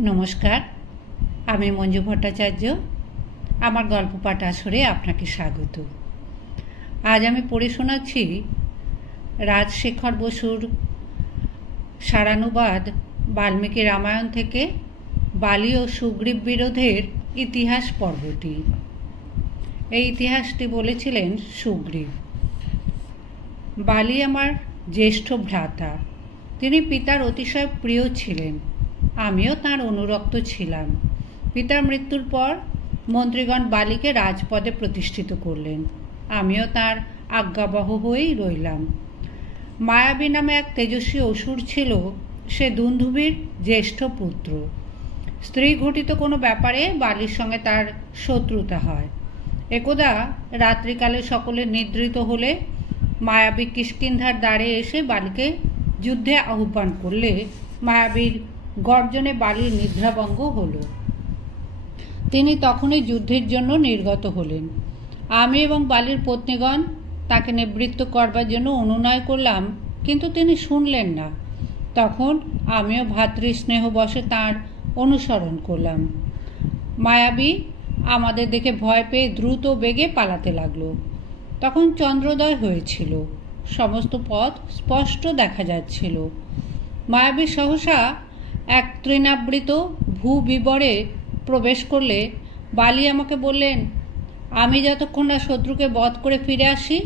নমস্কার, আমি মঞ্জু ভট্টাচার্য। আমার গল্প পাঠ আসরে আপনাকে স্বাগত। আজ আমি পড়ে শোনাচ্ছি রাজশেখর বসুর সারানুবাদ বাল্মীকি রামায়ণ থেকে বালি ও সুগ্রীব বিরোধের ইতিহাস পর্বটি। এই ইতিহাসটি বলেছিলেন সুগ্রীব। বালি আমার জ্যেষ্ঠ ভ্রাতা। তিনি পিতার অতিশয় প্রিয় ছিলেন। আমিও তাঁর অনুরক্ত ছিলাম। পিতার মৃত্যুর পর মন্ত্রীগণ বালিকে রাজপদে প্রতিষ্ঠিত করলেন। আমিও তাঁর আজ্ঞাবহ হয়েই রইলাম। মায়াবী নামে এক তেজস্বী অসুর ছিল। সে দুন্ধুবির জ্যেষ্ঠ পুত্র। স্ত্রী ঘটিত কোনো ব্যাপারে বালির সঙ্গে তার শত্রুতা হয়। একদা রাত্রিকালে সকলে নিদ্রিত হলে মায়াবী কিষ্কিন্ধার দ্বারে এসে বালিকে যুদ্ধে আহ্বান করলে মায়াবীর গর্জনে বালির নিদ্রাভঙ্গ হল। তিনি তখনই যুদ্ধের জন্য নির্গত হলেন। আমি এবং বালির পত্নীগণ তাকে নিবৃত্ত করবার জন্য অনুনয় করলাম, কিন্তু তিনি শুনলেন না। তখন আমিও ভ্রাতৃস্নেহবশে তাঁর অনুসরণ করলাম। মায়াবী আমাদের দেখে ভয় পেয়ে দ্রুত বেগে পালাতে লাগলো। তখন চন্দ্রোদয় হয়েছিল। সমস্ত পথ স্পষ্ট দেখা যাচ্ছিল। মায়াবী সহসা এক তৃণাবৃত ভূবিবরে প্রবেশ করলে বালি আমাকে বললেন, আমি যতক্ষণ না শত্রুকে বধ করে ফিরে আসি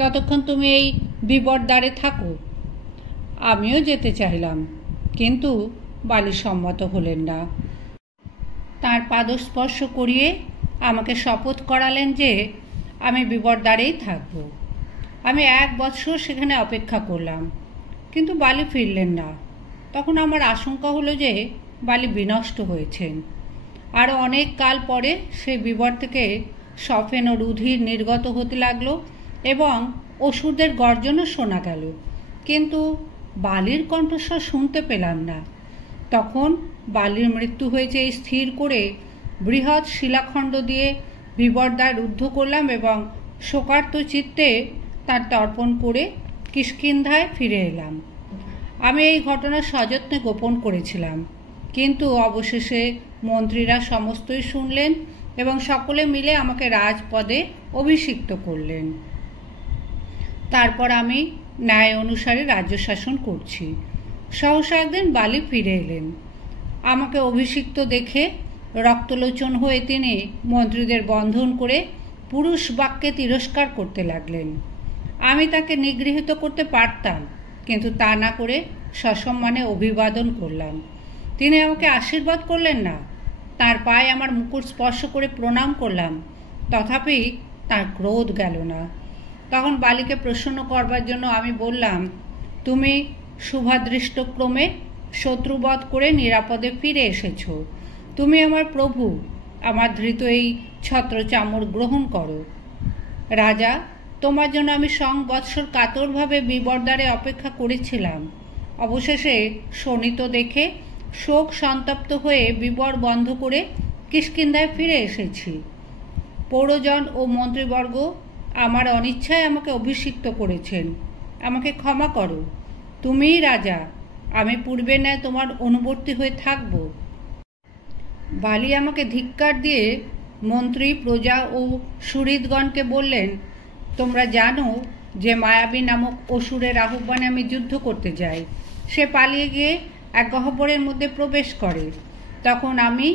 ততক্ষণ তুমি এই বিবর দ্বারে থাকো। আমিও যেতে চাইলাম, কিন্তু বালি সম্মত হলেন না। তাঁর পাদস্পর্শ করিয়ে আমাকে শপথ করালেন যে আমি বিবর দ্বারেই থাকব। আমি 1 বৎসর সেখানে অপেক্ষা করলাম, কিন্তু বালি ফিরলেন না। তখন আমার আশঙ্কা হলো যে বালি বিনষ্ট হয়েছেন। আরও অনেক কাল পরে সেই বিবর থেকে সফেন ও রুধির নির্গত হতে লাগলো এবং অসুরদের গর্জনও শোনা গেল, কিন্তু বালির কণ্ঠস্বর শুনতে পেলাম না। তখন বালির মৃত্যু হয়েছে এই স্থির করে বৃহৎ শিলাখণ্ড দিয়ে বিবরদ্বার রুদ্ধ করলাম এবং শোকার্ত চিত্তে তার তর্পণ করে কিষ্কিন্ধায় ফিরে এলাম। আমি এই ঘটনা সযত্নে গোপন করেছিলাম, কিন্তু অবশেষে মন্ত্রীরা সমস্তই শুনলেন এবং সকলে মিলে আমাকে রাজপদে অভিষিক্ত করলেন। তারপর আমি ন্যায় অনুসারে রাজ্য শাসন করছি। সহসা একদিন বালি ফিরে এলেন। আমাকে অভিষিক্ত দেখে রক্তলোচন হয়ে তিনি মন্ত্রীদের বন্ধন করে পুরুষ বাক্যে তিরস্কার করতে লাগলেন। আমি তাকে নিগৃহীত করতে পারতাম, কিন্তু তা না করে সসম্মানে অভিবাদন করলাম। তিনি আমাকে আশীর্বাদ করলেন না। তার পায়ে আমার মুকুট স্পর্শ করে প্রণাম করলাম, তথাপি তার ক্রোধ গেল না। তখন বালিকে প্রসন্ন করবার জন্য আমি বললাম, তুমি শুভাদৃষ্টক্রমে শত্রুবধ করে নিরাপদে ফিরে এসেছ। তুমি আমার প্রভু, আমার ধৃত এই ছত্রচামর গ্রহণ করো। রাজা, তোমার জন্য আমি সংবৎসর কাতরভাবে বিবরদ্বারে অপেক্ষা করেছিলাম। অবশেষে শোণিত দেখে শোক সন্তপ্ত হয়ে বিবর বন্ধ করে কিষ্কিন্ধায় ফিরে এসেছি। পৌরজন ও মন্ত্রীবর্গ আমার অনিচ্ছায় আমাকে অভিষিক্ত করেছেন। আমাকে ক্ষমা করো। তুমিই রাজা। আমি পূর্বে ন্যায় তোমার অনুবর্তী হয়ে থাকব। বালি আমাকে ধিক্কার দিয়ে মন্ত্রী, প্রজা ও সুহৃদগণকে বললেন, তোমরা জানো যে মায়াবী নামক অসুরের আহ্বানে আমি যুদ্ধ করতে যাই। সে পালিয়ে গিয়ে এক গহ্বরের মধ্যে প্রবেশ করে। তখন আমি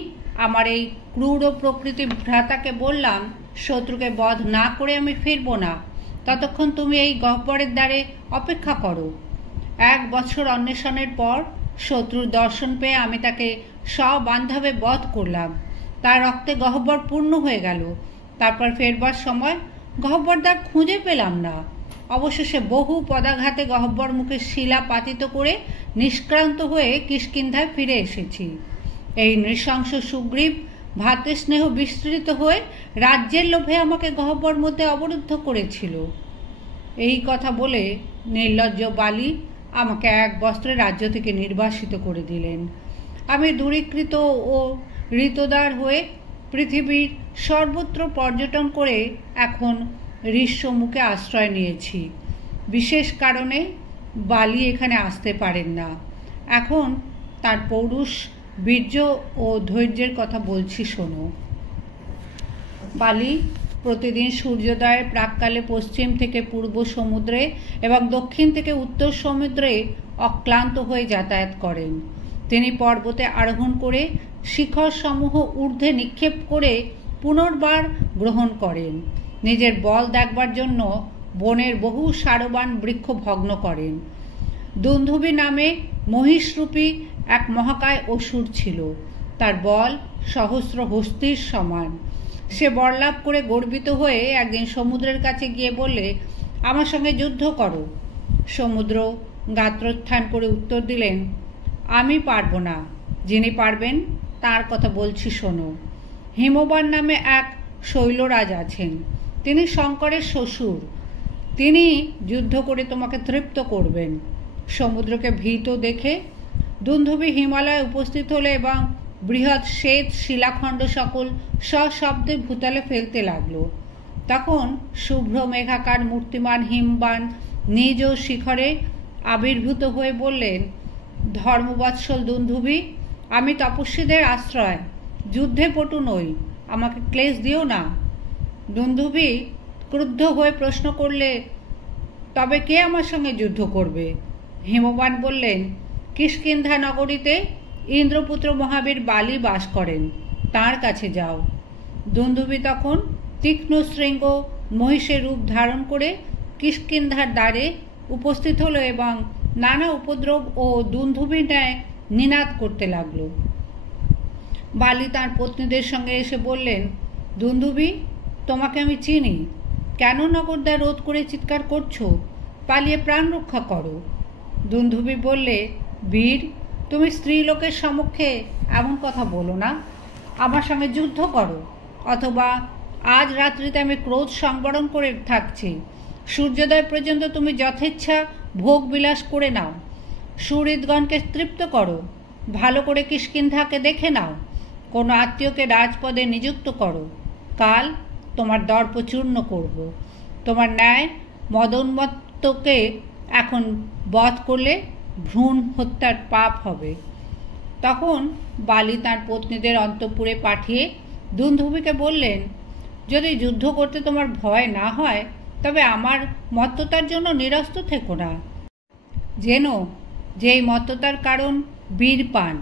আমার এই ক্রূর প্রকৃতি ভ্রাতাকে বললাম, শত্রুকে বধ না করে আমি ফিরব না। ততক্ষণ তুমি এই গহ্বরের দ্বারে অপেক্ষা করো। 1 বছর অন্বেষণের পর শত্রুর দর্শন পেয়ে আমি তাকে সবান্ধবে বধ করলাম। তার রক্তে গহ্বর পূর্ণ হয়ে গেল। তারপর ফেরবার সময় গহ্বর দ্বার খুঁজে পেলাম না। অবশেষে বহু পদাঘাতে গহ্বর মুখে শিলা পাতিত করে নিষ্ক্রান্ত হয়ে কিষ্কিন্ধায় ফিরে এসেছি। এই নৃশংস সুগ্রীব ভ্রাতৃস্নেহ বিস্তৃত হয়ে রাজ্যের লোভে আমাকে গহ্বর মধ্যে অবরুদ্ধ করেছিল। এই কথা বলে নির্লজ্জ বালি আমাকে 1 বস্ত্রে রাজ্য থেকে নির্বাসিত করে দিলেন। আমি দূরীকৃত ও ঋতদার হয়ে পৃথিবীর সর্বত্র পর্যটন করে এখন ঋষ্যমুখে আশ্রয় নিয়েছি। বিশেষ কারণে বালি এখানে আসতে পারেন না। এখন তার পৌরুষ বীর্য ও ধৈর্যের কথা বলছি শোনো। বালি প্রতিদিন সূর্যোদয়ের প্রাক্কালে পশ্চিম থেকে পূর্ব সমুদ্রে এবং দক্ষিণ থেকে উত্তর সমুদ্রে অক্লান্ত হয়ে যাতায়াত করেন। তিনি পর্বতে আরোহণ করে শিখর সমূহ ঊর্ধ্বে নিক্ষেপ করে পুনর্বার গ্রহণ করেন। নিজের বল দেখবার জন্য বনের বহু সারবান বৃক্ষ ভগ্ন করেন। দুন্ধুবি নামে মহিষরূপী এক মহাকায় অসুর ছিল। তার বল সহস্র হস্তির সমান। সে বরলাভ করে গর্বিত হয়ে একদিন সমুদ্রের কাছে গিয়ে বললে, আমার সঙ্গে যুদ্ধ করো। সমুদ্র গাত্রোত্থান করে উত্তর দিলেন, আমি পারব না, যিনি পারবেন তার কথা বলছি শোনো। হিমবান নামে এক শৈলরাজ আছেন, তিনি শঙ্করের শ্বশুর। তিনি যুদ্ধ করে তোমাকে তৃপ্ত করবেন। সমুদ্রকে ভীত দেখে দুন্ধুবি হিমালয়ে উপস্থিত হলে এবং বৃহৎ শ্বেত শিলাখণ্ড সকল সশব্দে ভূতলে ফেলতে লাগলো। তখন শুভ্র মেঘাকার মূর্তিমান হিমবান নিজ শিখরে আবির্ভূত হয়ে বললেন, ধর্মবৎসল দুন্ধুবি, আমি তপস্বীদের আশ্রয়, যুদ্ধে পটু নই, আমাকে ক্লেশ দিও না। দুন্ধুবি ক্রুদ্ধ হয়ে প্রশ্ন করলে, তবে কে আমার সঙ্গে যুদ্ধ করবে? হিমবান বললেন, কিষ্কিন্ধা নগরীতে ইন্দ্রপুত্র মহাবীর বালি বাস করেন, তার কাছে যাও। দুন্ধুবি তখন তীক্ষ্ণ শৃঙ্গ মহিষের রূপ ধারণ করে কিষ্কিন্ধার দ্বারে উপস্থিত হলো এবং নানা উপদ্রব ও দুন্ধুবির ন্যায় নিনাদ করতে লাগলো। বালি তাঁর পত্নীদের সঙ্গে এসে বললেন, দুন্ধুবি, তোমাকে আমি চিনি, কেন নগরদ্বার রোধ করে চিৎকার করছো? পালিয়ে প্রাণ রক্ষা করো। দুন্ধুবি বললে, বীর, তুমি স্ত্রী লোকের সমক্ষে এমন কথা বলো না, আমার সঙ্গে যুদ্ধ করো, অথবা আজ রাত্রিতে আমি ক্রোধ সংবরণ করে থাকছি। সূর্যোদয় পর্যন্ত তুমি যথেচ্ছা ভোগ বিলাস করে নাও, সুহৃদগণকে তৃপ্ত করো, ভালো করে কিষ্কিন্ধাকে দেখে নাও, কোনো আত্মীয়কে রাজপদে নিযুক্ত করো। কাল তোমার দর্প চূর্ণ করব। তোমার ন্যায় মদোন্মত্তকে এখন বধ করলে ভ্রূণ হত্যার পাপ হবে। তখন বালি তাঁর পত্নীদের অন্তঃপুরে পাঠিয়ে দুন্ধুবিকে বললেন, যদি যুদ্ধ করতে তোমার ভয় না হয় তবে আমার মত্ততার জন্য নিরস্ত থেকো না। যেন যেই মত্ততার কারণ বীর পান।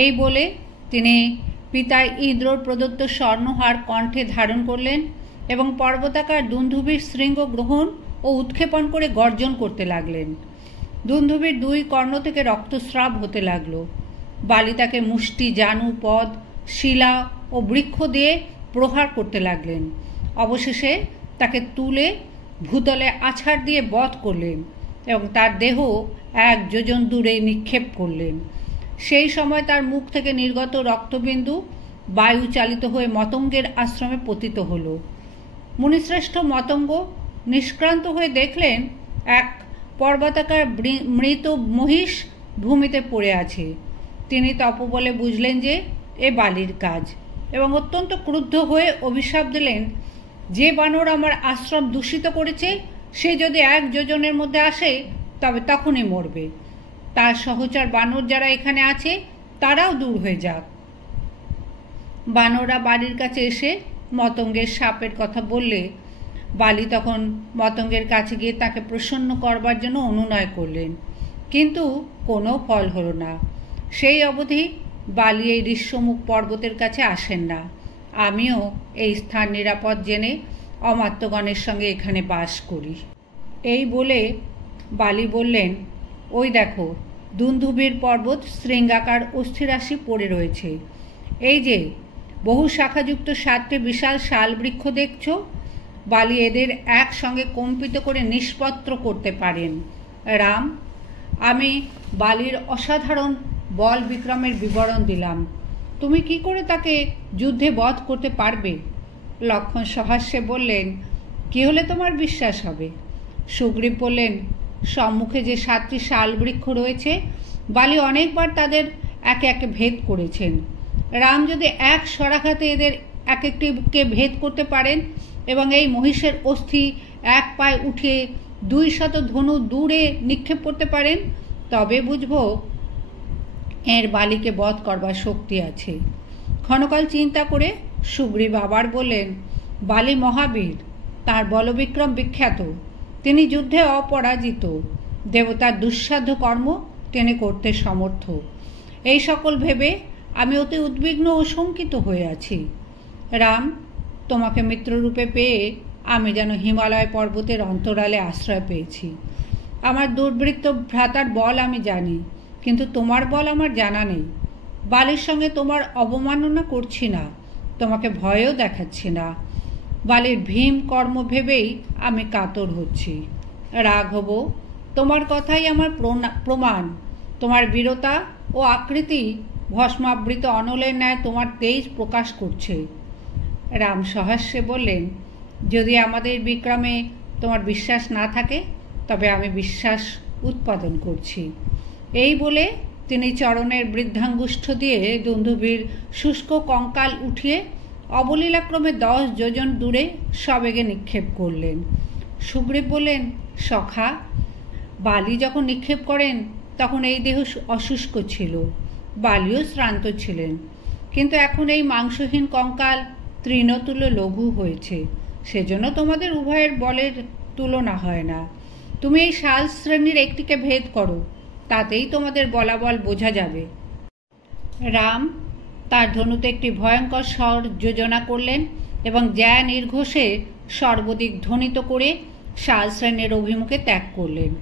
এই বলে তিনি পিতা ইন্দ্রর প্রদত্ত স্বর্ণহার কণ্ঠে ধারণ করলেন এবং পর্বতাকার দুন্ধুবির শৃঙ্গ গ্রহণ ও উৎক্ষেপণ করে গর্জন করতে লাগলেন। দুন্ধুবির দুই কর্ণ থেকে রক্তস্রাব হতে লাগলো। বালি তাকে মুষ্টি, জানু, পদ, শিলা ও বৃক্ষ দিয়ে প্রহার করতে লাগলেন। অবশেষে তাকে তুলে ভূতলে আছাড় দিয়ে বধ করলেন এবং তার দেহ 1 যোজন দূরে নিক্ষেপ করলেন। সেই সময় তার মুখ থেকে নির্গত রক্তবিন্দু বায়ু চালিত হয়ে মতঙ্গের আশ্রমে পতিত হল। মুনিশ্রেষ্ঠ মতঙ্গ নিষ্ক্রান্ত হয়ে দেখলেন এক পর্বতাকার মৃত মহিষ ভূমিতে পড়ে আছে। তিনি তপবলে বুঝলেন যে এ বালির কাজ এবং অত্যন্ত ক্রুদ্ধ হয়ে অভিশাপ দিলেন, যে বানর আমার আশ্রম দূষিত করেছে সে যদি 1 যোজনের মধ্যে আসে তবে তখনই মরবে। তার সহচর বানর যারা এখানে আছে তারাও দূর হয়ে যাক। বানররা বালির কাছে এসে মতঙ্গের সাপের কথা বললে বালি তখন মতঙ্গের কাছে গিয়ে তাকে প্রসন্ন করবার জন্য অনুনয় করলেন, কিন্তু কোনো ফল হলো না। সেই অবধি বালি এই ঋষ্যমুখ পর্বতের কাছে আসেন না। আমিও এই স্থান নিরাপদ জেনে অমাত্যগণের সঙ্গে এখানে বাস করি। এই বলে বালি বললেন, ওই দেখো, দুন্ধুবির পর্বত শৃঙ্গাকার অস্থিরাশি পড়ে রয়েছে। এই যে বহু শাখাযুক্ত 7টি বিশাল শাল বৃক্ষ দেখছ, বালি এদের একসঙ্গে কম্পিত করে নিষ্পত্র করতে পারেন। রাম, আমি বালির অসাধারণ বল বিক্রমের বিবরণ দিলাম, তুমি কি করে তাকে যুদ্ধে বধ করতে পারবে? লক্ষ্মণ সহাস্যে বললেন, কি হলে তোমার বিশ্বাস হবে? সুগ্রীব বললেন, সম্মুখে যে 7টি শাল বৃক্ষ রয়েছে বালি অনেকবার তাদের একে একে ভেদ করেছেন। রাম যদি এক সরাঘাতে এদের এক একটিকে ভেদ করতে পারেন এবং এই মহিষের অস্থি এক পায়ে উঠিয়ে 200 ধনু দূরে নিক্ষেপ করতে পারেন, তবে বুঝব এর বালিকে বধ করবার শক্তি আছে। ক্ষণকাল চিন্তা করে সুগ্রীব আবার বললেন, বালি মহাবীর, তার বলবিক্রম বিখ্যাত, তিনি যুদ্ধে অপরাজিত, দেবতার দুঃসাধ্য কর্ম তিনি করতে সমর্থ। এই সকল ভেবে আমি অতি উদ্বিগ্ন ও শঙ্কিত হয়ে আছি। রাম, তোমাকে মিত্ররূপে পেয়ে আমি যেন হিমালয় পর্বতের অন্তরালে আশ্রয় পেয়েছি। আমার দুর্বৃত্ত ভ্রাতার বল আমি জানি, কিন্তু তোমার বল আমার জানা নেই। বালির সঙ্গে তোমার অবমাননা করছি না, তোমাকে ভয়ও দেখাচ্ছি না। বালির ভীম কর্ম ভেবেই আমি কাতর হচ্ছি। রাঘব, তোমার কথাই আমার প্রমাণ। তোমার বীরতা ও আকৃতি ভস্মাবৃত অনলের ন্যায় তোমার তেজ প্রকাশ করছে। রাম সহাস্যে বললেন, যদি আমাদের বিক্রমে তোমার বিশ্বাস না থাকে তবে আমি বিশ্বাস উৎপাদন করছি। এই বলে তিনি চরণের বৃদ্ধাঙ্গুষ্ঠ দিয়ে দুন্দুভির শুষ্ক কঙ্কাল উঠিয়ে অবলীলাক্রমে 10 যোজন দূরে সবেগে নিক্ষেপ করলেন। সুগ্রীব বললেন, সখা, বালি যখন নিক্ষেপ করেন তখন এই দেহ অশুষ্ক ছিল, বালিও শ্রান্ত ছিলেন, কিন্তু এখন এই মাংসহীন কঙ্কাল তৃণতুল্য লঘু হয়েছে, সেজন্য তোমাদের উভয়ের বলের তুলনা হয় না। তুমি এই শাল শ্রেণীর একটিকে ভেদ করো, তাতেই তোমাদের বলাবল বোঝা যাবে। রাম তার ধনুতে একটি ভয়ঙ্কর স্বর যোজনা করলেন এবং জ্যা নির্ঘোষে সর্বদিক ধ্বনিত করে শাল শ্রেণীর অভিমুখে ত্যাগ করলেন।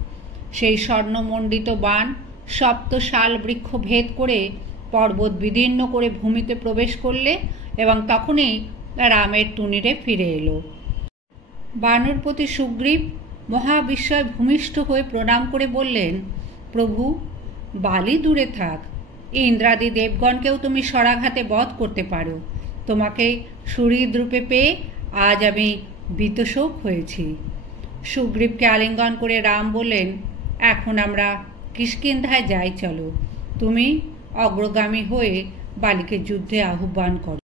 সেই স্বর্ণমণ্ডিত বাণ সপ্ত শাল বৃক্ষ ভেদ করে পর্বত বিদীর্ণ করে ভূমিতে প্রবেশ করলে এবং তখনই রামের টুনিরে ফিরে এলো। বানরপতি সুগ্রীব মহাবিস্ময় ভূমিষ্ঠ হয়ে প্রণাম করে বললেন, প্রভু, বালি দূরে থাক, ইন্দ্রাদি দেবগণকেও তুমি স্বরাঘাতে বধ করতে পারো। তোমাকে সুহৃদরূপে পেয়ে আজ আমি বীতশোক হয়েছি। সুগ্রীবকে আলিঙ্গন করে রাম বললেন, এখন আমরা কিষ্কিন্ধায় যাই, চলো। তুমি অগ্রগামী হয়ে বালিকে যুদ্ধে আহ্বান করো।